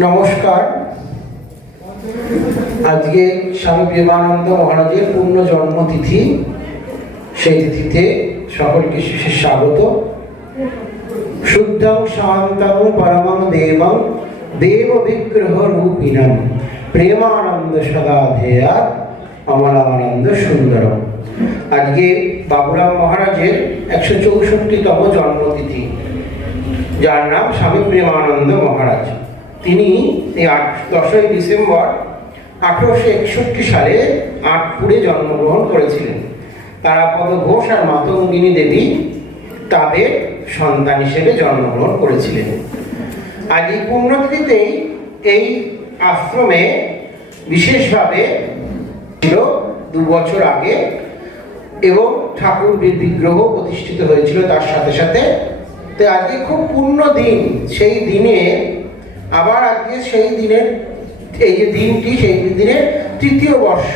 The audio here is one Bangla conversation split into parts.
নমস্কার। আজকে স্বামী প্রেমানন্দ মহারাজের পূর্ণ জন্মতিথি। সেই তিথিতে সকলকে বিশেষ স্বাগত। শুদ্ধং শান্তং পরমং দেবং দেব বিগ্রহ রূপিণম প্রেমানন্দ সদা ধেয়াৎ অমলানন্দ সুন্দরম। আজকে বাবুরাম মহারাজের 164তম জন্মতিথি, যার নাম স্বামী প্রেমানন্দ মহারাজ। তিনি এই 10ই ডিসেম্বর 1861 সালে আটপুরে জন্মগ্রহণ করেছিলেন। তারাপদ ঘোষ আর মাতঙ্গিনী দেবী তাদের সন্তান হিসেবে জন্মগ্রহণ করেছিলেন। আজ এই পুণ্যতিথিতেই এই আশ্রমে বিশেষভাবে ছিল 2 বছর আগে, এবং ঠাকুর বিগ্রহ প্রতিষ্ঠিত হয়েছিল তার সাথে সাথে। তো আজকে খুব পূর্ণ দিন। সেই দিনে আবার আজকে সেই দিনের এই যে দিনটি, সেই দিনের 3য় বর্ষ।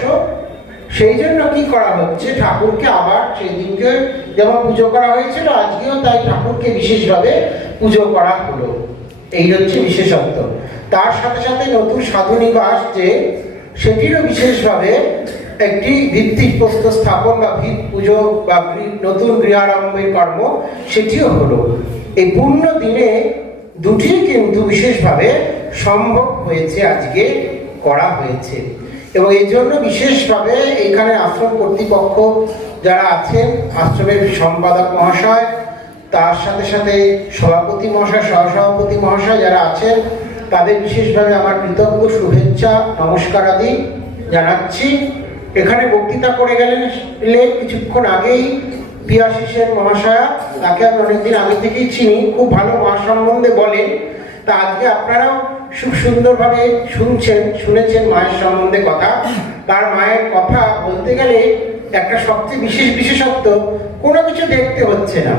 সেই জন্য কি করা হচ্ছে, ঠাকুরকে আবার সেই দিনকে যেমন পুজো করা হয়েছিল, আজকেও তাই ঠাকুরকে বিশেষভাবে পুজো করা হলো। এই হচ্ছে বিশেষত্ব। তার সাথে সাথে নতুন সাধুনিবাস যে, সেটিরও বিশেষভাবে একটি ভিত্তিপ্রস্তর স্থাপন বা ভিত পুজো বা নতুন গৃহারম্ভের কর্ম, সেটিও হলো। এই পূর্ণ দিনে দুটি কিন্তু বিশেষভাবে সম্ভব হয়েছে, আজকে করা হয়েছে। এবং এই জন্য বিশেষভাবে এখানে আশ্রম কর্তৃপক্ষ যারা আছেন, আশ্রমের সম্পাদক মহাশয়, তার সাথে সাথে সভাপতি মহাশয়, সহসভাপতি মহাশয় যারা আছেন, তাদের বিশেষভাবে আমার কৃতজ্ঞ শুভেচ্ছা নমস্কার আদি জানাচ্ছি। এখানে বক্তৃতা করে গেলেন কিছুক্ষণ আগেই পিয়াসী সেন মহাশয়া। তাকে আমি অনেকদিন আগে থেকেই চিনি, খুব ভালো মা সম্বন্ধে বলেন। তা আজকে আপনারাও খুব সুন্দরভাবে শুনেছেন মায়ের সম্বন্ধে কথা। তার মায়ের কথা বলতে গেলে একটা সবচেয়ে বিশেষত্ব, কোনো কিছু দেখতে হচ্ছে না,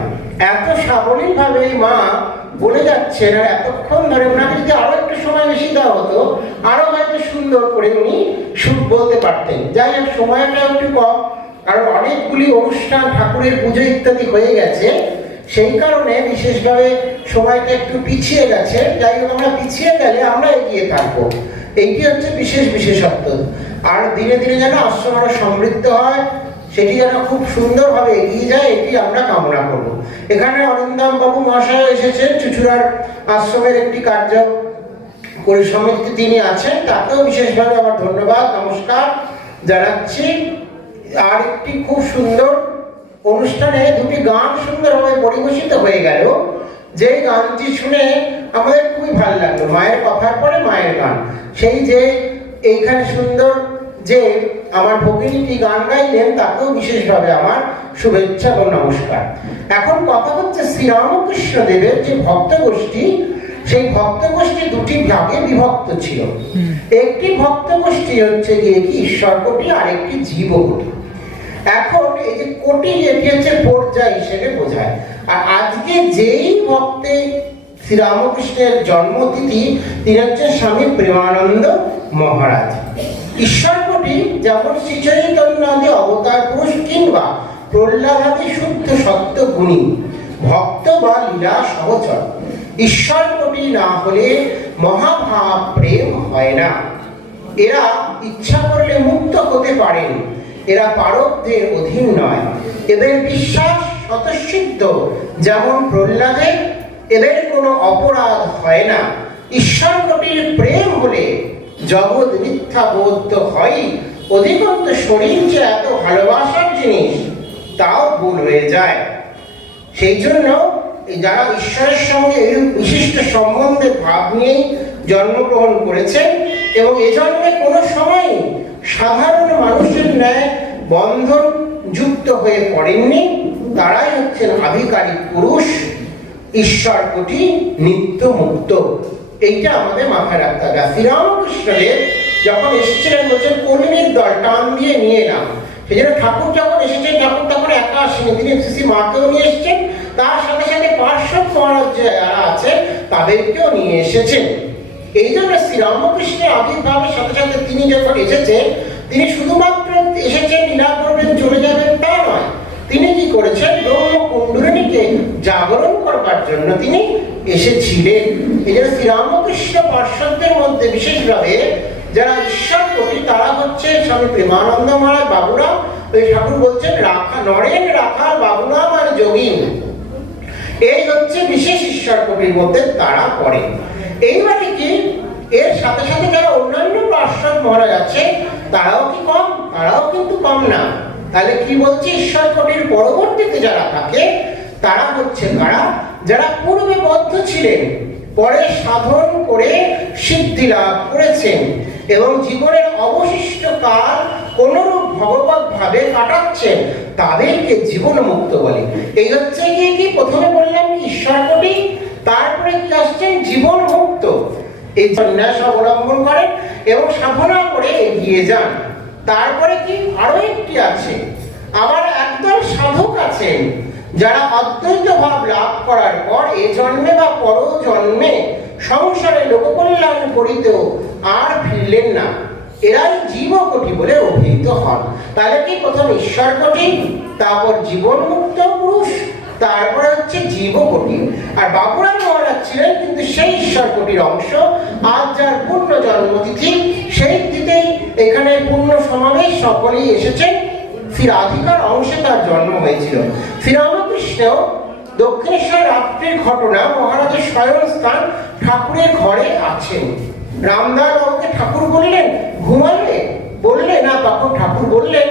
এত সাবলীলভাবে মা বলে যাচ্ছে না। এতক্ষণ ধরে ওনাকে যদি আরো একটু সময় বেশি দেওয়া হতো, আরো হয়তো সুন্দর করে উনি বলতে পারতেন। যাই হোক, সময়টা একটু কম, কারণ অনেকগুলি অনুষ্ঠান, ঠাকুরের পুজো ইত্যাদি হয়ে গেছে, সেই কারণে বিশেষভাবে সময়টা একটু পিছিয়ে গেছে। যাই হোক, আমরা পিছিয়ে গেলে আমরা এগিয়ে থাকবো, এইটি হচ্ছে বিশেষত্ব। আর ধীরে ধীরে যেন আশ্রম আরো সমৃদ্ধ হয়, সেটি যেন খুব সুন্দরভাবে এগিয়ে যায়, এটি আমরা কামনা করব। এখানে অরিন্দম বাবু মহাশয় এসেছেন, চুচুড়ার আশ্রমের একটি কার্য পরিসমিতিতে তিনি আছেন, তাকেও বিশেষভাবে আমার ধন্যবাদ নমস্কার জানাচ্ছি। আর একটি খুব সুন্দর অনুষ্ঠানে দুটি গান সুন্দরভাবে পরিবেশিত হয়ে গেল। যে গানটি শুনে আমাদের খুবই ভালো লাগলো, মায়ের কথার পরে মায়ের গান। সেই যে এইখানে সুন্দর যে আমার ভগিনীটি গান গাইলেন, তাকেও বিশেষভাবে আমার শুভেচ্ছা এবং নমস্কার। এখন কথা হচ্ছে শ্রীরামকৃষ্ণ দেবের যে ভক্ত গোষ্ঠী, সেই ভক্ত গোষ্ঠী দুটি ভাগে বিভক্ত ছিল। একটি ভক্ত গোষ্ঠী হচ্ছে গিয়ে কি ঈশ্বর কোটি, আর একটি জীব কোটি। এখন এই যে কোটি, এটি হচ্ছে পর্যায় হিসেবে বোঝায়। আর আজকে যেই ভক্তে শ্রীরামকৃষ্ণের জন্মতিথি, তিনি হচ্ছেন স্বামী প্রেমানন্দ মহারাজ। ঈশ্বর কোটি যেমন শ্রী চৈতন্য আদি অবতার পুরুষ, কিংবা প্রহ্লাদ আদি শুদ্ধ সত্য গুণী ভক্ত বা লীলা সহচর। ঈশ্বর কোটি না হলে মহাভাব প্রেম হয় না। এরা ইচ্ছা করলে মুক্ত হতে পারেন, এরা পারকদের অধীন নয়। এদের বিশ্বাস স্বতঃসিদ্ধ যেমন প্রহ্লাদের, এদের কোনো অপরাধ হয় না। ঈশ্বর কোটির প্রেম হলে জগৎ মিথ্যা বোধ হয়। অধিকন্ত শরীর যে এত ভালোবাসার জিনিস, তাও ভুল হয়ে যায়। সেই জন্য যারা ঈশ্বরের সঙ্গে এই বিশিষ্ট সম্বন্ধে ভাব নিয়েই জন্মগ্রহণ করেছেন, এবং এজন্যে কোনো সময় সাধারণ মানুষের ন্যায় বন্ধন যুক্ত হয়ে পড়েননি, তারাই হচ্ছেন আধিকারিক পুরুষ, ঈশ্বর কোটি, নিত্য মুক্ত। এইটা আমাদের মাথায় রাখতে হবে। শ্রীরামকৃষ্ণদেব যখন এসেছিলেন, বলছেন কর্মীর দল টান দিয়ে নিয়ে এলাম। সেই জন্য ঠাকুর যখন এসেছেন, ঠাকুর তখন একা আসেনি, তিনি শ্রী মাকেও নিয়ে এসেছেন, তার সাথে সাথে পার্শ্বদ মহারাজ যারা আছে তাদেরকেও নিয়ে এসেছেন। এই জন্য শ্রীরামকৃষ্ণের আবির্ভাবের সাথে সাথে তিনি যখন এসেছেন, তিনি শুধুমাত্র এসেছেন লীলা করবেন চলে যাবেন তা নয়। তিনি কি করেছেন, ব্রহ্ম কুণ্ডলিনীকে জাগরণ করবার জন্য তিনি এসেছিলেন। এই জন্য শ্রীরামকৃষ্ণ পার্শ্বদের মধ্যে বিশেষভাবে যারা ঈশ্বর কোটি তারা হচ্ছে স্বামী প্রেমানন্দ মহারাজ, বাবুরাম। ওই ঠাকুর বলছেন রাখা নরেন, রাখাল, বাবুরাম আর যোগীন, এই হচ্ছে বিশেষ ঈশ্বর কোটির মধ্যে তারা পড়ে। এইবারে কি এর সাথে সাথে যারা অন্যান্য পার্শ্বদ মহারাজ আছে তারাও কি কম? তারাও কিন্তু কম না। তাহলে কি বলছে, ঈশ্বর কোটির পরবর্তীতে যারা থাকে তারা হচ্ছে কারা? যারা পূর্বে বদ্ধ ছিলেন, পরে সাধন করে সিদ্ধি লাভ করেছেন এবং জীবনের অবশিষ্ট কাল কোনরূপ ভগবত ভাবে কাটাচ্ছেন, তাদেরকে জীবন মুক্ত বলে। এই হচ্ছে কি প্রথমে বললাম কি ঈশ্বর কোটি, তারপরে কি আসছেন জীবন মুক্ত। এই সন্ন্যাস অবলম্বন করেন এবং সাধনা করে এগিয়ে যান। তারপরে কি আরো একটি আছে, আবার একদল সাধক আছেন যারা অদ্বৈত ভাব লাভ করার পর এ জন্মে বা পর জন্মে সংসারে লোককল্যাণ করিতেও আর ফিরলেন না, এরাই জীবকোটি বলে অভিহিত হন। তাহলে কি প্রথম ঈশ্বর কোটি, তারপর জীবন মুক্ত পুরুষ, তারপরে হচ্ছে জীবকোটি। আর বাবুরাম মহারাজ ছিলেন কিন্তু সেই ঈশ্বর কোটির অংশ। আজ যার পূর্ণ জন্মতিথি, সেই তিথিতেই এখানে পূর্ণ সমাবেশ সকলেই এসেছেন। শ্রীরাধিকার অংশে তার জন্ম হয়েছিল। শ্রীরামকৃষ্ণ দক্ষিণেশ্বর রাত্রির ঘটনা, মহারাজের শয়নস্থান ঠাকুরের ঘরে আছেন। রামদাস বাবুকে ঠাকুর বললেন ঘুমালে, বললে না, তখন ঠাকুর বললেন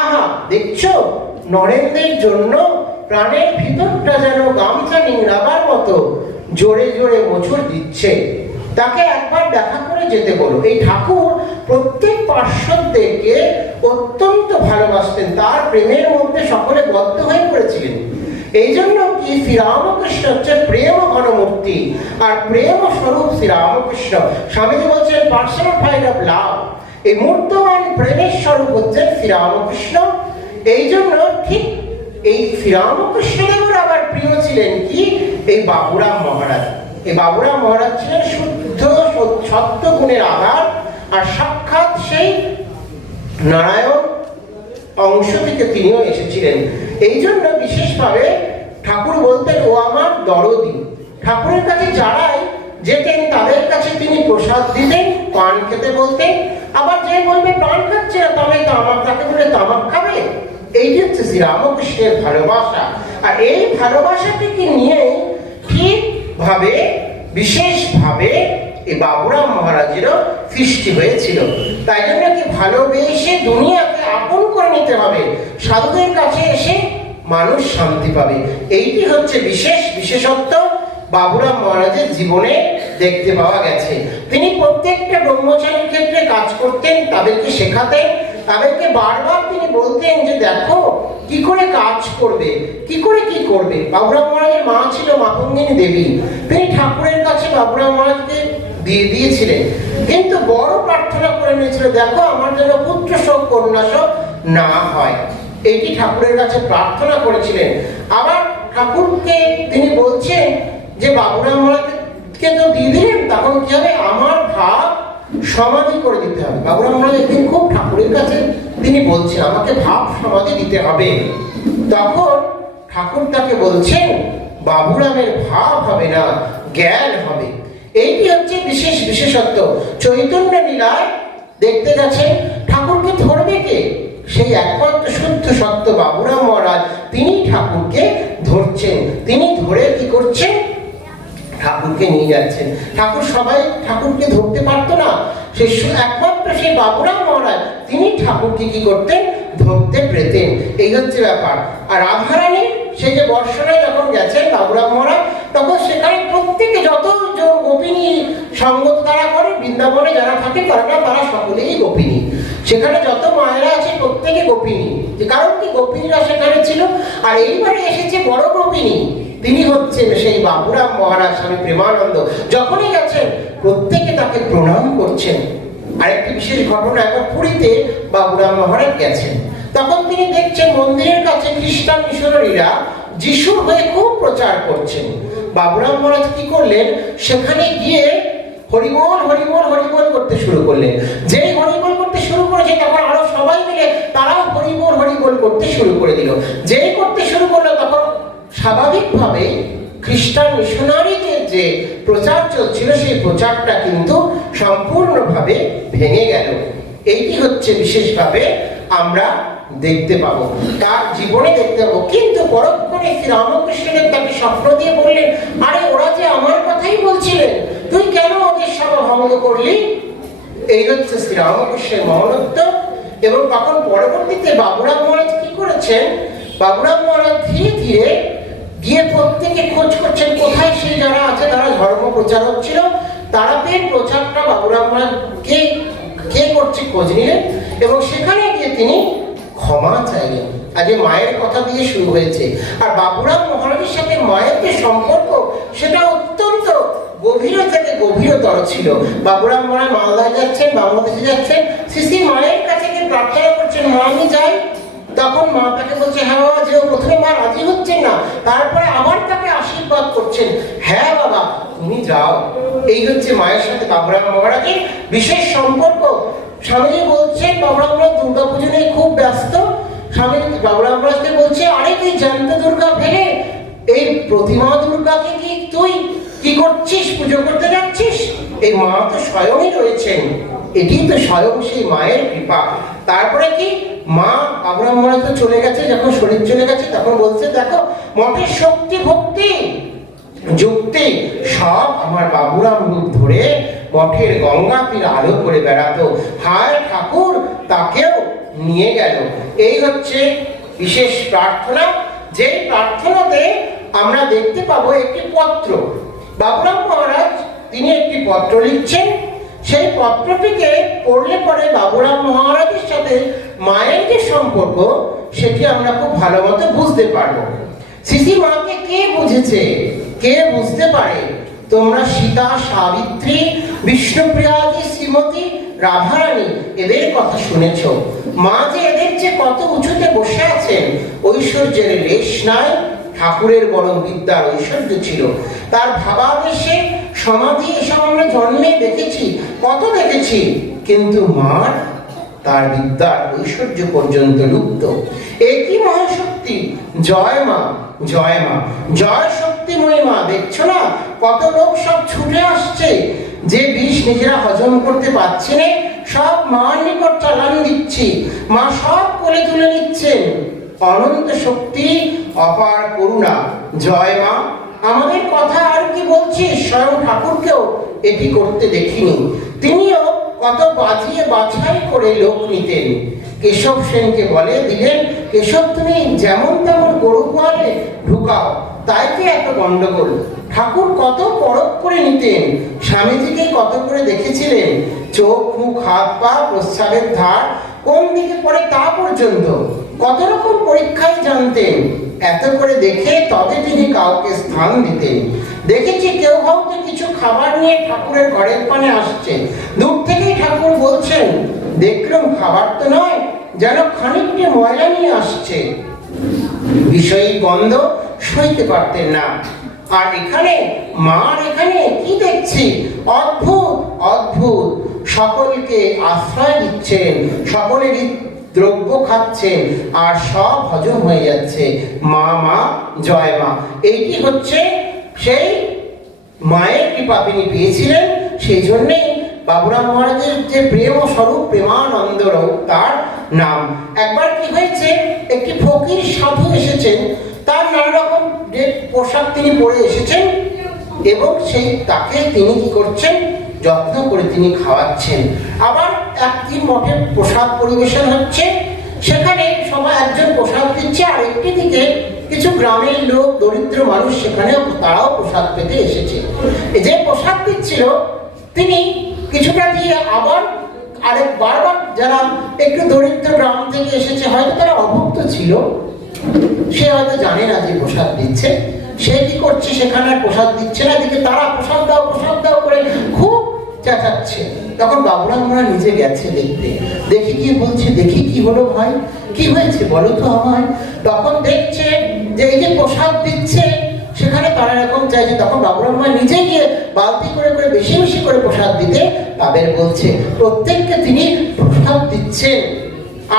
আহা দেখছো নরেন্দ্রের জন্য প্রাণের ভিতরটা যেন গামছা নিংড়াবার মতো জোরে জোরে মোচড় দিচ্ছে, তাকে একবার দেখা করে যেতে বলো। এই ঠাকুর প্রত্যেক পার্শ্বদেরকে অত্যন্ত ভালোবাসতেন, তার প্রেমের মধ্যে সকলে বদ্ধ হয়ে পড়েছিলেন। এই জন্য কি শ্রীরামকৃষ্ণ হচ্ছে প্রেম ঘনমূর্তি আর প্রেম স্বরূপ শ্রীরামকৃষ্ণ। স্বামীজি বলছেন পার্সনিফাইড অফ লাভ, এই মূর্তমান প্রেমের স্বরূপ হচ্ছেন শ্রীরামকৃষ্ণ। এই জন্য ঠিক এই শ্রীরামকৃষ্ণদেবের আবার প্রিয় ছিলেন কি এই বাবুরাম মহারাজ। এই বাবুরাম মহারাজ ছিলেন শুদ্ধ সত্য গুণের আধার আর সাক্ষাৎ সেই নারায়ণ অংশ থেকে তিনিও এসেছিলেন। এই জন্য বিশেষভাবে ঠাকুর বলতেন ও আমার দরদি। ঠাকুরের কাছে যারাই যেতেন তাদের কাছে তিনি প্রসাদ দিতেন, পান খেতে বলতেন। আবার যে বলবে পান খাচ্ছে না তবে তামাক, তাকে বলে তামাক খাবে। এইটি হচ্ছে শ্রীরামকৃষ্ণের ভালোবাসা। আর এই ভালোবাসাটিকে নিয়ে ঠিক ভাবে বিশেষভাবে এই বাবুরাম মহারাজেরও সৃষ্টি হয়েছিল। তাই জন্য কি ভালোবেসে দুনিয়াকে আপন করে নিতে হবে, সাধুদের কাছে এসে মানুষ শান্তি পাবে। এইটি হচ্ছে বিশেষত্ব বাবুরাম মহারাজের জীবনে দেখতে পাওয়া গেছে। তিনি প্রত্যেকটা ব্রহ্মচারীর ক্ষেত্রে কাজ করতেন, তাদেরকে শেখাতেন, তাদেরকে বারবার তিনি বলতেন যে দেখো কি করে কাজ করবে, কি করে কি করবে। বাবুরাম মহারাজের মা ছিল মাতঙ্গিনী দেবী, তিনি ঠাকুরের কাছে বাবুরাম মহারাজকে দিয়ে দিয়েছিলেন, কিন্তু বড় প্রার্থনা করে নিয়েছিল দেখো আমার যেন পুত্র শোক কন্যা শোক না হয়। এইটি ঠাকুরের কাছে প্রার্থনা করেছিলেন। আবার ঠাকুরকে তিনি বলছেন যে বাবুরাম মহারাজকে তো দিয়ে দিলেন, তখন কি হবে আমার ভাব সমাধি করে দিতে হবে। বাবুরাম মহারাজ একদিন খুব ঠাকুরের কাছে তিনি বলছেন আমাকে ভাব সমাধি দিতে হবে। তখন ঠাকুর তাকে বলছেন বাবুরামের ভাব হবে না, জ্ঞান হবে। এইটি হচ্ছে বিশেষত্ব। চৈতন্য লীলায় দেখতে গেছেন ঠাকুরকে ধরবে কে? সেই একমাত্র শুদ্ধ সত্য বাবুরাম মহারাজ, তিনি ঠাকুরকে ধরছেন। তিনি ধরে কি করছেন? ঠাকুরকে নিয়ে যাচ্ছেন। ঠাকুর সবাই ঠাকুরকে ধরতে পারতো না, সেই একমাত্র সেই বাবুরাম মহারাজ তিনি ঠাকুরকে কি করতেন? ধরতে পেতেন। এই হচ্ছে ব্যাপার। আর রাধারানী সেই যে বর্ষণায় যখন গেছেন বাবুরাম মহারাজ, তখন সেখানে প্রত্যেকে যত গোপিনী সঙ্গত তারা করে, বৃন্দাবনে যারা থাকে তারা সকলেই গোপিনী। সেখানে যত মায়েরা আছে প্রত্যেকে গোপিনী, যে কারণ কি গোপিনীরা সেখানে ছিল। আর এইবারে এসেছে বড় গোপিনী, তিনি হচ্ছেন সেই বাবুরাম মহারাজ স্বামী প্রেমানন্দ। যখনই গেছেন প্রত্যেকে তাকে প্রণাম করছেন। আরেকটি বিশেষ ঘটনা, একবার পুরীতে বাবুরাম মহারাজ গেছেন, তখন তিনি দেখছেন মন্দিরের কাছে খ্রিস্টান মিশনারিরা যিশুর হয়ে খুব প্রচার করছেন। বাবুরাম মহারাজ কি করলেন? সেখানে গিয়ে হরিবোল হরিবোল হরিবোল করতে শুরু করলেন। যেই হরিবোল করতে শুরু করেছে তখন আরো সবাই মিলে তারাও হরিবোল হরিবোল করতে শুরু করে দিল। যেই করতে শুরু করলো তখন স্বাভাবিকভাবে খ্রিস্টান মিশনারিদের যে প্রচার চলছিল সেই প্রচারটা কিন্তু সম্পূর্ণভাবে ভেঙে গেল। এইটি হচ্ছে বিশেষভাবে আমরা দেখতে পাবো, তার জীবনে দেখতে পাবো। কিন্তু পরক্ষণে শ্রীরামকৃষ্ণের তাকে স্বপ্ন দিয়ে বললেন, আরে ওরা যে আমার কথাই বলছিলেন, তুই কেন ওদের সভা ভঙ্গ করলি? এই হচ্ছে শ্রীরামকৃষ্ণের মহনত্ব। এবং তখন পরবর্তীতে বাবুরাম মহারাজ কি করেছেন, বাবুরাম মহারাজ ধীরে ধীরে গিয়ে প্রত্যেকে খোঁজ করছেন কোথায় সেই যারা আছে, তারা ধর্ম প্রচারক ছিল, তারাদের প্রচারটা বাবুরাম মহারাজ কে করছে খোঁজ নিলেন এবং সেখানে গিয়ে তিনি ক্ষমা চাইলেন। আজকে মায়ের কথা দিয়ে শুরু হয়েছে, আর বাবুরাম মহারাজের সাথে মায়ের যে সম্পর্ক সেটা অত্যন্ত গভীর থেকে গভীরতর ছিল। বাবুরাম মহারাজ মালদায় যাচ্ছেন, বাংলাদেশে যাচ্ছেন, শ্রী মায়ের কাছে গিয়ে প্রার্থনা করছেন, মা আমি যাই। তখন মা তাকে বলছে, হ্যাঁ বাবা যেও। প্রথমে মা রাজি হচ্ছেন না, তারপরে আবার তাকে আশীর্বাদ করছেন, হ্যাঁ বাবা তুমি যাও। এই হচ্ছে মায়ের সাথে বাবুরাম মহারাজের বিশেষ সম্পর্ক। স্বামীজি বলছেন, বাবুরাম মহারাজ দুর্গা পুজো নিয়ে খুব ব্যস্ত। স্বামী বাবুরাম মহারাজকে বলছে, আরে তুই জ্যান্ত দুর্গা ফেলে এই প্রতিমা দুর্গাকে কি তুই কি করছিস, পুজো করতে যাচ্ছিস? এই মা তো স্বয়ংই রয়েছেন, এটি তো স্বয়ং সেই মায়ের কৃপা। তারপরে কি মা বাবুরাম মহারাজ তো চলে গেছে, যখন শরীর চলে গেছে তখন বলছে, দেখো মঠের শক্তি ভক্তি যুক্তি সব আমার বাবুরাম রূপ ধরে মঠের গঙ্গা তীর আলো করে বেড়াতো। হায় ঠাকুর তাকেও নিয়ে গেল। এই হচ্ছে বিশেষ প্রার্থনা, যে প্রার্থনাতে আমরা দেখতে পাবো একটি পত্র। বাবুরাম মহারাজ তিনি একটি পত্র লিখছেন, সেই পত্রটিকে পড়লে পরে বাবুরাম মহারাজের সাথে মায়ের যে সম্পর্ক সেটি আমরা খুব ভালো মতো বুঝতে পারবো। শ্রী মাকে কে বুঝেছে, কে বুঝতে পারে? তোমরা সীতা, সাবিত্রী, বিষ্ণুপ্রিয়া, শ্রীমতী, রাধারানী এদের কথা শুনেছ। মা যে এদের যে কত উঁচুতে বসে আছেন, ঐশ্বর্যের লেশ নাই, ঠাকুরের বরং বিদ্যার ঐশ্বর্য ছিল। তার ভাবাবেশে সমাধি এসব আমরা জন্মে দেখেছি, কত দেখেছি, কিন্তু মার তার বিদ্যার ঐশ্বর্য পর্যন্ত লুপ্ত। একই মহাশক্তি, জয় মা, জয় মা, জয় শক্তিময়ী মা। দেখছো না কত লোক সব ছুটে আসছে, যে বিষ নিজেরা হজম করতে পারছে না, সব মার নিকট চালান দিচ্ছি, মা সব কোলে তুলে নিচ্ছেন। অনন্ত শক্তি, অপার করুণা, জয় মা। আমাদের কথা আর কি বলছি, স্বয়ং ঠাকুরকেও এটি করতে দেখিনি। তিনিও কত বাজিয়ে বাছাই করে লোক নিতেন। কেশব সেনকে বলে দিলেন, কেশব তুমি যেমন তেমন গরু গোয়ালে ঢুকাও, তাই কি এত গন্ডগোল? ঠাকুর কত পরখ করে নিতেন। স্বামীজিকে কত করে দেখেছিলেন, চোখ, মুখ, হাত পা, প্রস্রাবের ধার কোন দিকে পড়ে তা পর্যন্ত কত রকম পরীক্ষায় জানতেন। এত করে দেখে তবে তিনি কাউকে স্থান দিতেন। দেখেছি কেউ হয়তো কিছু খাবার নিয়ে ঠাকুরের ঘরের পানে আসছে, দূর থেকেই ঠাকুর বলছেন, দেখলাম খাবার তো নয়, যেন খানিকটা ময়লা নিয়ে আসছে। বিষয়ী গন্ধ সইতে পারতেন না। আর এখানে মার এখানে কি দেখছি, অদ্ভুত অদ্ভুত, সকলকে আশ্রয় দিচ্ছেন, সকলেরই দ্রব্য খাচ্ছেন, আর সব হজম হয়ে যাচ্ছে। মা মা, জয় মা। এইটি হচ্ছে সেই মায়ের কৃপা তিনি পেয়েছিলেন। সেই জন্যেই বাবুরাম মহারাজের যে প্রেম স্বরূপ প্রেমানন্দ তার নাম। একবার কি হয়েছে, একটি ফকির সাধু এসেছেন, তার নানা রকম যে পোশাক তিনি পরে এসেছেন এবং সেই তাকে তিনি কি করছেন, যত্ন করে তিনি খাওয়াচ্ছেন। আবার একটি মঠে প্রসাদ পরিবেশন হচ্ছে, সেখানে সবাই একজন প্রসাদ দিচ্ছে, আর একটি দিকে কিছু গ্রামের লোক, দরিদ্র মানুষ সেখানেও তারাও প্রসাদ পেতে এসেছে। যে প্রসাদ দিচ্ছিল তিনি কিছুটা দিয়ে আবার আরেক বারবার যারা একটু দরিদ্র গ্রাম থেকে এসেছে, হয়তো তারা অভুক্ত ছিল, সে হয়তো জানে না যে প্রসাদ দিচ্ছে, সে কি করছে সেখানে প্রসাদ দিচ্ছে না, দিকে তারা প্রসাদ দাও করে খুব চেঁচাচ্ছে। তখন বাবুরাম মহারাজ নিজে গেছে দেখতে, দেখি কি বলছে, দেখি কি হলো ভাই, কি হয়েছে বলো তো আমায়। তখন দেখছে যে এই যে প্রসাদ দিচ্ছে সেখানে তারা এরকম চাইছে। তখন বাবুরাম মহারাজ নিজে গিয়ে বালতি করে করে বেশি বেশি করে প্রসাদ দিতে তাদের বলছে, প্রত্যেককে তিনি প্রসাদ দিচ্ছেন।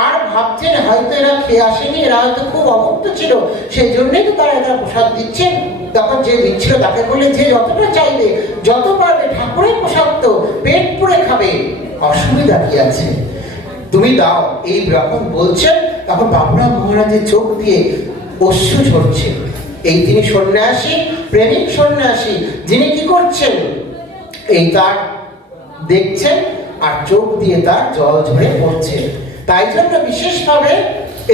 আর ভাবছেন হয়তো এরা খেয়ে আসেনি, এরা হয়তো খুব অভুক্ত ছিল, সেই জন্যই তো তারা এরা প্রসাদ দিচ্ছেন। তখন যে দিচ্ছিল তাকে বললে, যে যতটা চাইবে, যত পারবে, ঠাকুরের প্রসাদ তো পেট পুরে হবে, অসুবিধা কি আছে, তুমি দাও। এই রকম বলছেন, তখন বাবুরাম মহারাজের চোখ দিয়ে অশ্রু ঝরছে। এই তিনি সন্ন্যাসী, প্রেমিক সন্ন্যাসী, যিনি কি করছেন, এই তার দেখছেন আর চোখ দিয়ে তার জল ঝরে পড়ছে। তাই জন্য বিশেষভাবে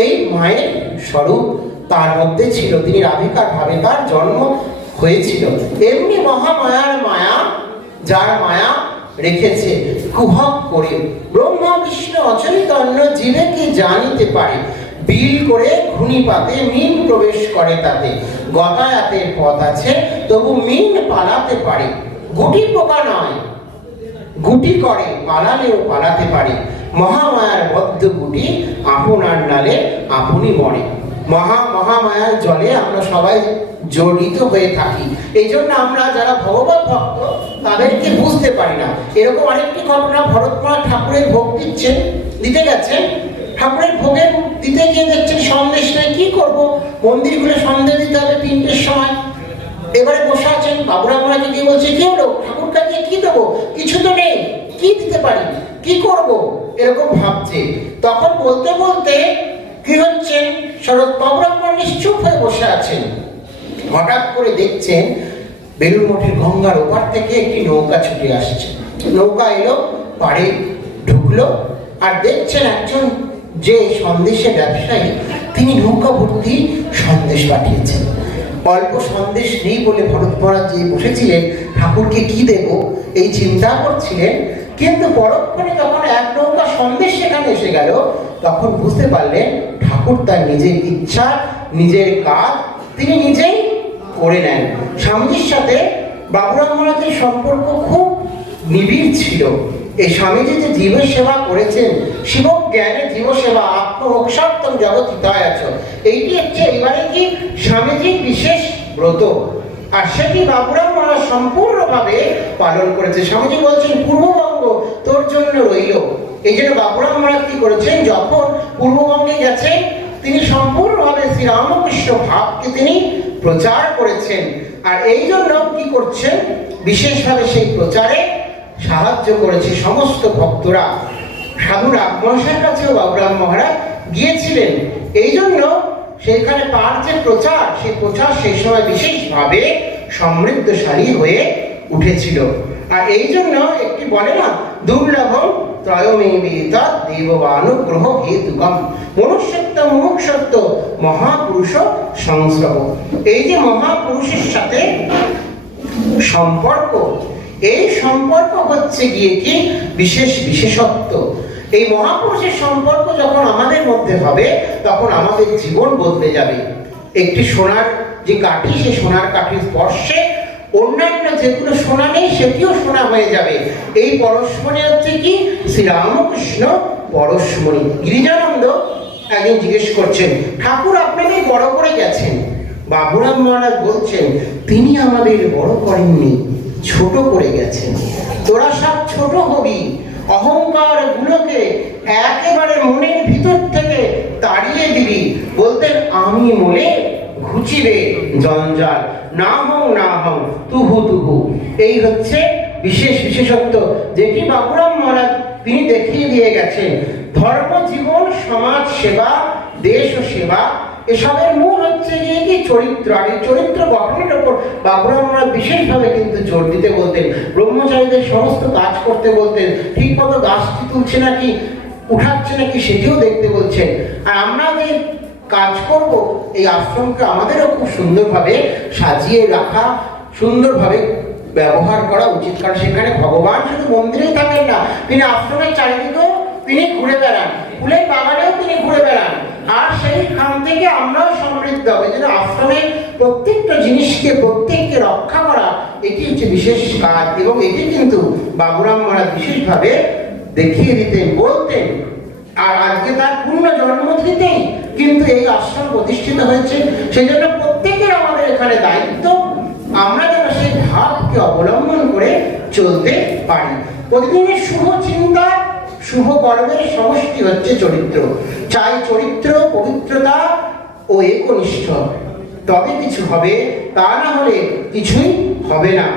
এই মায়ের স্বরূপ তার মধ্যে ছিল, তিনি রাধিকার ভাবে তার জন্ম হয়েছিল। এমনি মহামায়ার মায়া, যার মায়া রেখেছে কুহক করে, ব্রহ্মা বিষ্ণু অচৈতন্য জীবে কি জানিতে পারে, বিল করে ঘুনি পাতে মিন প্রবেশ করে তাতে, গতায়াতের পথ আছে তবু মিন পালাতে পারে, গুটি পোকা নয় গুটি করে পালালেও পালাতে পারে, মহামায়ার বদ্ধ গুটি আপনার নালে আপনি মরে। মহামায়ার জলে আমরা সবাই জড়িত হয়ে থাকি। এই জন্য আমরা যারা ভগবত ভক্ত তাদেরকে বুঝতে পারি না। এরকম আরেকটি ঘটনা, ভরতমা ঠাকুরের ভোগ দিতে গেছেন, ঠাকুরের ভোগের দিতে গিয়ে দেখছেন সন্দেশ নেই, কি করব, মন্দির খুলে সন্দেশ দিতে হবে 3টের সময়। এবারে বসে আছেন, বাবুরাম মহারাজ গিয়ে বলছে, কি হলো ঠাকুর কাছে কি দেবো, কিছু তো নেই, কি দিতে পারি, কি করব, এরকম ভাবছে। তখন বলতে বলতে কি হচ্ছে, শরৎ বাবুরাম মহারাজ নিশ্চুপ হয়ে বসে আছেন। হঠাৎ করে দেখছেন বেলুড় মঠের গঙ্গার ওপার থেকে একটি নৌকা ছুটে আসছে। নৌকা এলো, পাড়ে ঢুকলো, আর দেখছেন একজন যে সন্দেশের ব্যবসায়ী, তিনি নৌকা ভর্তি সন্দেশ পাঠিয়েছেন। অল্প সন্দেশ নেই বলে ভরত মহারাজ যে বসেছিলেন, ঠাকুরকে কি দেব এই চিন্তা করছিলেন। কিন্তু পরক্ষণে যখন এক নৌকা সন্দেশ সেখানে এসে গেল, তখন বুঝতে পারলেন ঠাকুর তার নিজের ইচ্ছা, নিজের কাজ তিনি নিজেই করে নেন। স্বামীজির সাথে বাবুরাম মহারাজের সম্পর্ক খুব নিবিড় ছিল। এই স্বামীজি যে জীব সেবা করেছেন, শিব জ্ঞানে জীব সেবা আত্মমোক্ষার্থম জগৎহিতায় আছো, এইটি হচ্ছে এবারে কি স্বামীজির বিশেষ ব্রত, আর সেটি বাবুরাম মহারাজ সম্পূর্ণভাবে পালন করেছে। স্বামীজি বলছেন, পূর্ববঙ্গ তোর জন্য রইল। এই জন্য বাবুরাম মহারাজ কি করেছেন, যখন পূর্ববঙ্গে গেছেন তিনি সম্পূর্ণভাবে শ্রীরামকৃষ্ণ ভাবকে তিনি প্রচার করেছেন। আর এই জন্য কি করছেন, বিশেষভাবে সেই প্রচারে সাহায্য করেছে সমস্ত ভক্তরা। সাধু রামমহাশয়ের কাছেও বাবুরাম মহারাজ গিয়েছিলেন। এই জন্য সেখানে তার যে প্রচার, সেই প্রচার সেই সময় বিশেষভাবে সমৃদ্ধশালী হয়ে উঠেছিল। আর এই জন্য একটি বলে না, দুর্লভম ত্রয়মেবেত দেবানুগ্রহ হেতুকম মনুষ্যত্ব মুমুক্ষুত্ব মহাপুরুষ সংস্রব। এই যে মহাপুরুষের সাথে সম্পর্ক, এই সম্পর্ক হচ্ছে গিয়ে কি বিশেষত্ব। এই মহাপুরুষের সম্পর্ক যখন আমাদের মধ্যে হবে, তখন আমাদের জীবন বদলে যাবে। একটি সোনার যে কাঠি, সেই সোনার কাঠির স্পর্শে অন্যান্য যেগুলো সোনা নেই সেটিও সোনা হয়ে যাবে। এই পরশমণি হচ্ছে কি শ্রীরামকৃষ্ণ পরশমণি। গিরিজানন্দ একদিন জিজ্ঞেস করছেন, ঠাকুর আপনাকে বড় করে গেছেন। বাবুরাম মহারাজ বলছেন, তিনি আমাদের বড় করেননি, ছোট করে গেছেন। তোরা সব ছোট হবি, অহংকার গুলোকে একেবারে মনের ভিতর থেকে তাড়িয়ে দিবি। বলতেন, আমি মনে ঘুচিবে জঞ্জাল, না হও তুহু তুহু। এই হচ্ছে বিশেষত্ব, যেটি বাবুরাম মহারাজ তিনি দেখিয়ে দিয়ে গেছেন। ধর্ম জীবন, সমাজ সেবা, দেশ ও সেবা, এসবের মূল হচ্ছে গিয়ে কি চরিত্র। আর এই চরিত্র গঠনের উপর বাবুরাম মহারাজ বিশেষভাবে কিন্তু জোর দিতে বলতেন। ব্রহ্মচারীদের সমস্ত কাজ করতে বলতেন, ঠিক মতো গাছটি তুলছে নাকি, উঠাচ্ছে নাকি, সেটিও দেখতে বলছেন। আর আমরা যে কাজ করব, এই আশ্রমকে আমাদেরও খুব সুন্দরভাবে সাজিয়ে রাখা, সুন্দরভাবে ব্যবহার করা উচিত। কারণ সেখানে ভগবান শুধু মন্দিরেই থাকেন না, তিনি আশ্রমের চারিদিকেও তিনি ঘুরে বেড়ান, ফুলের বাগানেও তিনি ঘুরে বেড়ান। আর সেইখান থেকে আমরাও সমৃদ্ধ হবে। যেন আশ্রমের প্রত্যেকটা জিনিসকে, প্রত্যেককে রক্ষা করা, এটি হচ্ছে বিশেষ কাজ। এবং এটি কিন্তু বাবুরাম মহারাজ বিশেষভাবে দেখিয়ে দিতেন, বলতেন। আর আজকে তার পূর্ণ জন্মতিথিতেই কিন্তু এই আশ্রম প্রতিষ্ঠিত হয়েছে। সেই জন্য প্রত্যেকের আমাদের এখানে দায়িত্ব, আমরা যেন সেই ভাবকে অবলম্বন করে চলতে পারি। প্রতিদিনের শুভ চিন্তা, শুভ কর্মের সমষ্টি হচ্ছে চরিত্র। চাই চরিত্র, পবিত্রতা ও একনিষ্ঠ, তবে কিছু হবে, তা না হলে কিছুই হবে না।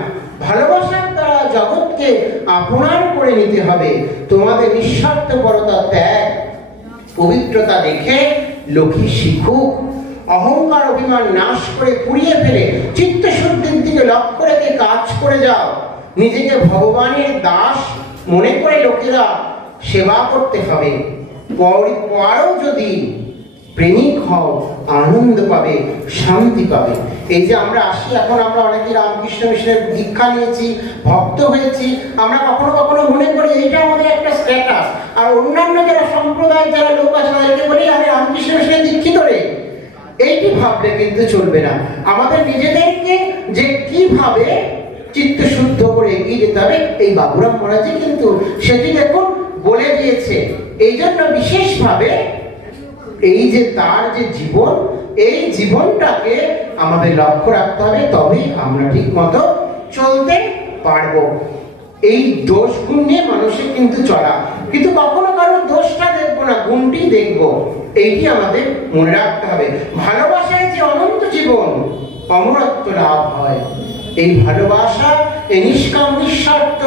ভালোবাসার দ্বারা জগৎকে আপনার করে নিতে হবে। তোমাদের নিঃস্বার্থপরতা, ত্যাগ, পবিত্রতা দেখে লোকে শিখুক। অহংকার অভিমান নাশ করে পুড়িয়ে ফেলে চিত্তশুদ্ধির দিকে লক্ষ্য রেখে কাজ করে যাও। নিজেকে ভগবানের দাস মনে করে লোকেরা সেবা করতে হবে। পরও যদি প্রেমিক হও, আনন্দ পাবে, শান্তি পাবে। এই যে আমরা আসি, এখন আমরা অনেকে রামকৃষ্ণ মিশনের দীক্ষা নিয়েছি, ভক্ত হয়েছি, আমরা কখনো কখনো মনে করি এইটা আমাদের একটা স্ট্যাটাস। আর অন্যান্য যারা সম্প্রদায়, যারা লোক আছে, তাদেরকে বলি আমি রামকৃষ্ণ মিশনে দীক্ষিত রে। এইটি ভাবলে কিন্তু চলবে না। আমাদের নিজেদেরকে যে কিভাবে চিত্ত শুদ্ধ করে এগিয়ে যেতে হবে, এই বাবুরাম মহারাজই কিন্তু সেটি দেখুন বলে দিয়েছে। এই জন্য বিশেষভাবে এই যে তার যে জীবন, এই জীবনটাকে আমাদের লক্ষ্য রাখতে হবে, তবেই আমরা ঠিক মতো চলতে পারবো। এই দোষ গুণ নিয়ে মানুষের কিন্তু চলা, কিন্তু কখনো কারো দোষটা দেখবো না, গুণটি দেখবো। এইটি আমাদের মনে রাখতে হবে। ভালোবাসায় যে অনন্ত জীবন, অমরত্ব লাভ হয়। এই ভালোবাসা, এই নিষ্কাম নিঃস্বার্থ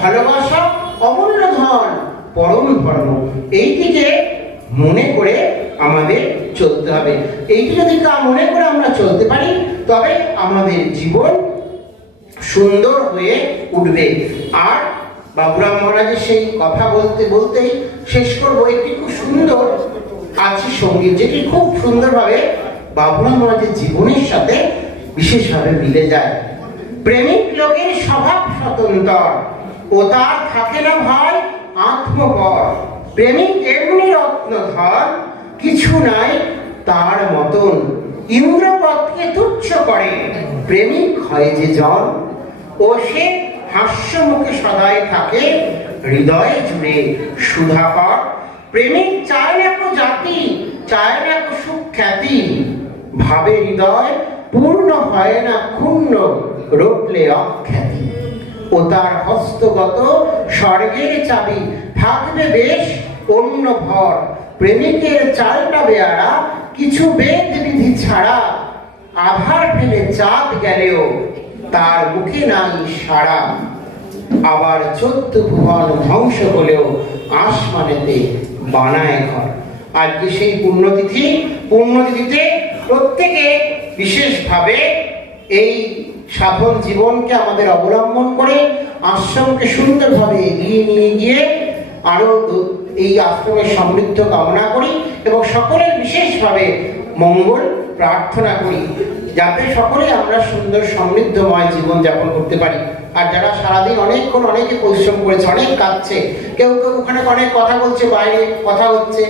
ভালোবাসা অমূল্য ধন, পরম ধর্ম। এইটিকে মনে করে আমাদের চলতে হবে। এইটি যদি মনে করে আমরা চলতে পারি, তবে আমাদের জীবন সুন্দর হয়ে উঠবে। আর বাবুরাম মহারাজের সেই কথা বলতে বলতেই শেষ করবো। একটি খুব সুন্দর আছে সঙ্গীত, যেটি খুব সুন্দরভাবে বাবুরাম মহারাজের জীবনের সাথে বিশেষভাবে মিলে যায়। প্রেমিক লোকের স্বভাব স্বতন্ত্র, ও তার থাকে না ভয় আত্মপর। প্রেমিক এমনি রত্নধর, কিছু নাই তার মতন। ইন্দ্রপথকে তুচ্ছ করে প্রেমিক হয় যে জন, ও সে হাস্য মুখে সদাই থাকে হৃদয়ে জুড়ে সুধাকর। প্রেমিক চায় না কো জাতি, চায় না কো সুখ্যাতি, ভাবে হৃদয় পূর্ণ হয় না ক্ষুণ্ণ রটলে অখ্যাতি। ও তার হস্তগত স্বর্গের চাবি, থাকবে বেশ অন্য ভর। প্রেমিকের চালটা বেয়ারা, কিছু বেদ বিধি ছাড়া। আধার ফেলে চাঁদ গেলেও তার মুখে নাই সাড়া। আবার 14 ভুবন ধ্বংস হলেও আসমানেতে বানায় ঘর। আজকে সেই পুণ্যতিথিতে প্রত্যেকে বিশেষভাবে এই সাধন জীবনকে আমাদের অবলম্বন করে আশ্রমকে সুন্দরভাবে এগিয়ে নিয়ে গিয়ে আরো এই আশ্রমের সমৃদ্ধ কামনা করি এবং সকলের বিশেষভাবে মঙ্গল প্রার্থনা করি, যাতে সকলে আমরা সুন্দর সমৃদ্ধময় জীবন যাপন করতে পারি। আর যারা সারাদিন অনেকক্ষণ অনেকে পরিশ্রম করেছে, অনেক কাঁদছে, কেউ কেউ ওখানে অনেক কথা বলছে, বাইরে কথা হচ্ছে,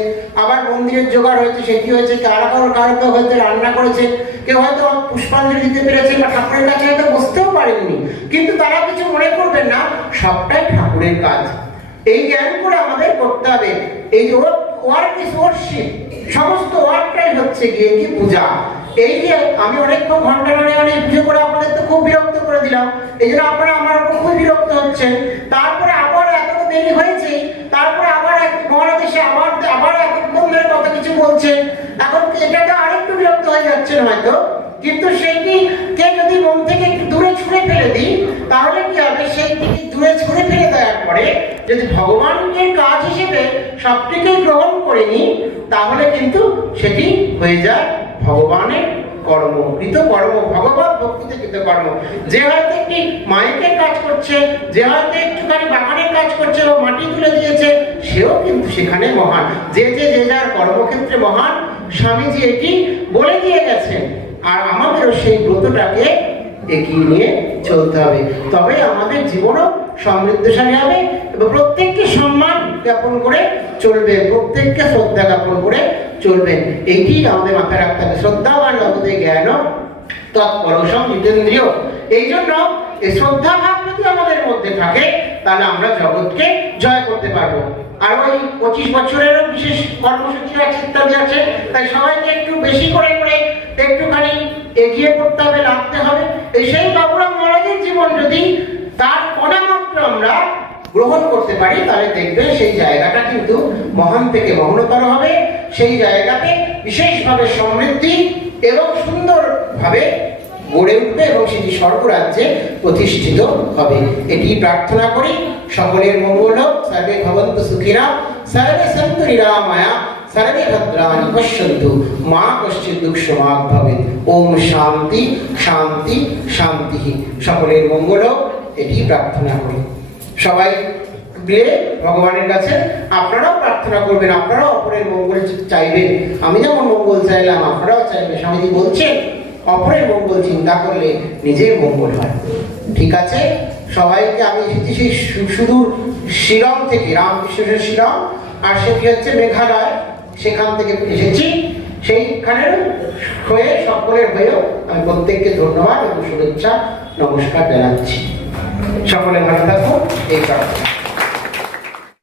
আবার মন্দিরের জোগাড় হয়েছে, সেটি হয়েছে, কারো হয়তো রান্না করেছে, কেউ হয়তো পুষ্পাঞ্জলি দিতে পেরেছে বা ঠাকুরের কাছে হয়তো বসতেও পারেননি, কিন্তু তারা কিছু মনে করবেন না, সবটাই ঠাকুরের কাজ। এই জ্ঞান করে আমাদের করতে হবে। এই যে ওয়ার্ক ইজ ওয়ার্শিপ, সমস্ত ওয়ার্কটাই হচ্ছে গিয়ে কি পূজা। এই যে আমি অনেকক্ষণ ঘন্টা অনেক পুজো করে আপনাদের তো খুব বিরক্ত করে দিলাম, এই জন্য আপনারা আমার উপর খুব বিরক্ত হচ্ছেন। তারপরে আবার এত দেরি হয়েছে, তারপরে আবার মহারাজ এসে আবার এতক্ষণ ধরে কথা কিছু বলছেন, এখন এটা তো আরেকটু বিরক্ত হয়ে যাচ্ছেন হয়তো। কিন্তু সেইটি কে যদি মন থেকে একটু দূরে ছুঁড়ে ফেলে দিই, তাহলে কি হবে? সেইটিকে দূরে ছুঁড়ে ফেলে দেওয়ার পরে যদি ভগবানের কাজ হিসেবে সবটিকে গ্রহণ করে নিই, তাহলে কিন্তু সেটি হয়ে যায় ভগবানের কর্ম, কৃতকর্ম, ভগবত ভক্তিতে কৃতকর্ম। যে হয়তো একটি মাইকের কাজ করছে, যে হয়তো একটুখানি বাগানের কাজ করছে ও মাটি তুলে দিয়েছে, সেও কিন্তু সেখানে মহান। যে যার কর্মক্ষেত্রে মহান, স্বামীজি এটি বলে দিয়ে গেছেন। আর আমাদেরও সেই ব্রতটাকে এগিয়ে নিয়ে চলতে হবে, তবে আমাদের জীবনও সমৃদ্ধশালী হবে এবং প্রত্যেককে সম্মান জ্ঞাপন করে চলবে, প্রত্যেককে শ্রদ্ধা জ্ঞাপন করে চলবেন। এইটি আমাদের মাথায় রাখতে হবে। শ্রদ্ধাবান লভতে জ্ঞান তৎপরশম জিতেন্দ্রিয়। এই জন্য এই শ্রদ্ধা ভাব যদি আমাদের মধ্যে থাকে, তাহলে আমরা জগৎকে জয় করতে পারবো। আর ওই 25 বছরেরও বিশেষ কর্মসূচি আছে, ইত্যাদি আছে, তাই সবাইকে একটু বেশি করে একটুখানি এগিয়ে পড়তে হবে, লাগতে হবে। এই সেই বাবুরাম মহারাজের জীবন যদি তার অনামাত্র আমরা গ্রহণ করতে পারি, তাহলে দেখবে সেই জায়গাটা কিন্তু মহান থেকে মহানতর হবে। সেই জায়গাতে বিশেষভাবে সমৃদ্ধি এবং সুন্দরভাবে গড়ে উঠবে এবং সেটি স্বর্গরাজ্যে প্রতিষ্ঠিত হবে। এটি প্রার্থনা করি। সকলের মঙ্গল হোক। সর্বে ভবন্তু সুখিনা, সর্বে সন্তু নিরাময়া, সর্বে ভদ্রাণি পশ্যন্তু, মা কশ্চিৎ দুঃখসমাগ ভবেৎ। ওম শান্তি শান্তি শান্তি। সকলের মঙ্গল হোক, এটি প্রার্থনা করি। সবাই মিলে ভগবানের কাছে আপনারাও প্রার্থনা করবেন, আপনারাও অপরের মঙ্গল চাইবেন। আমি যেমন মঙ্গল চাইলাম, আপনারাও চাইবেন। স্বামীজি বলছেন অপরের মঙ্গল চিন্তা করলে নিজের মঙ্গল হয়। ঠিক আছে, সবাইকে আমি এসেছি সেই সুদূর শিলং থেকে, রামকৃষ্ণের শিলং, আর সেটি হচ্ছে মেঘালয়, সেখান থেকে এসেছি। সেইখানের হয়ে সকলের হয়েও আমি প্রত্যেককে ধন্যবাদ এবং শুভেচ্ছা নমস্কার জানাচ্ছি। সকলে ভালো থাকুন, এই প্রার্থনা।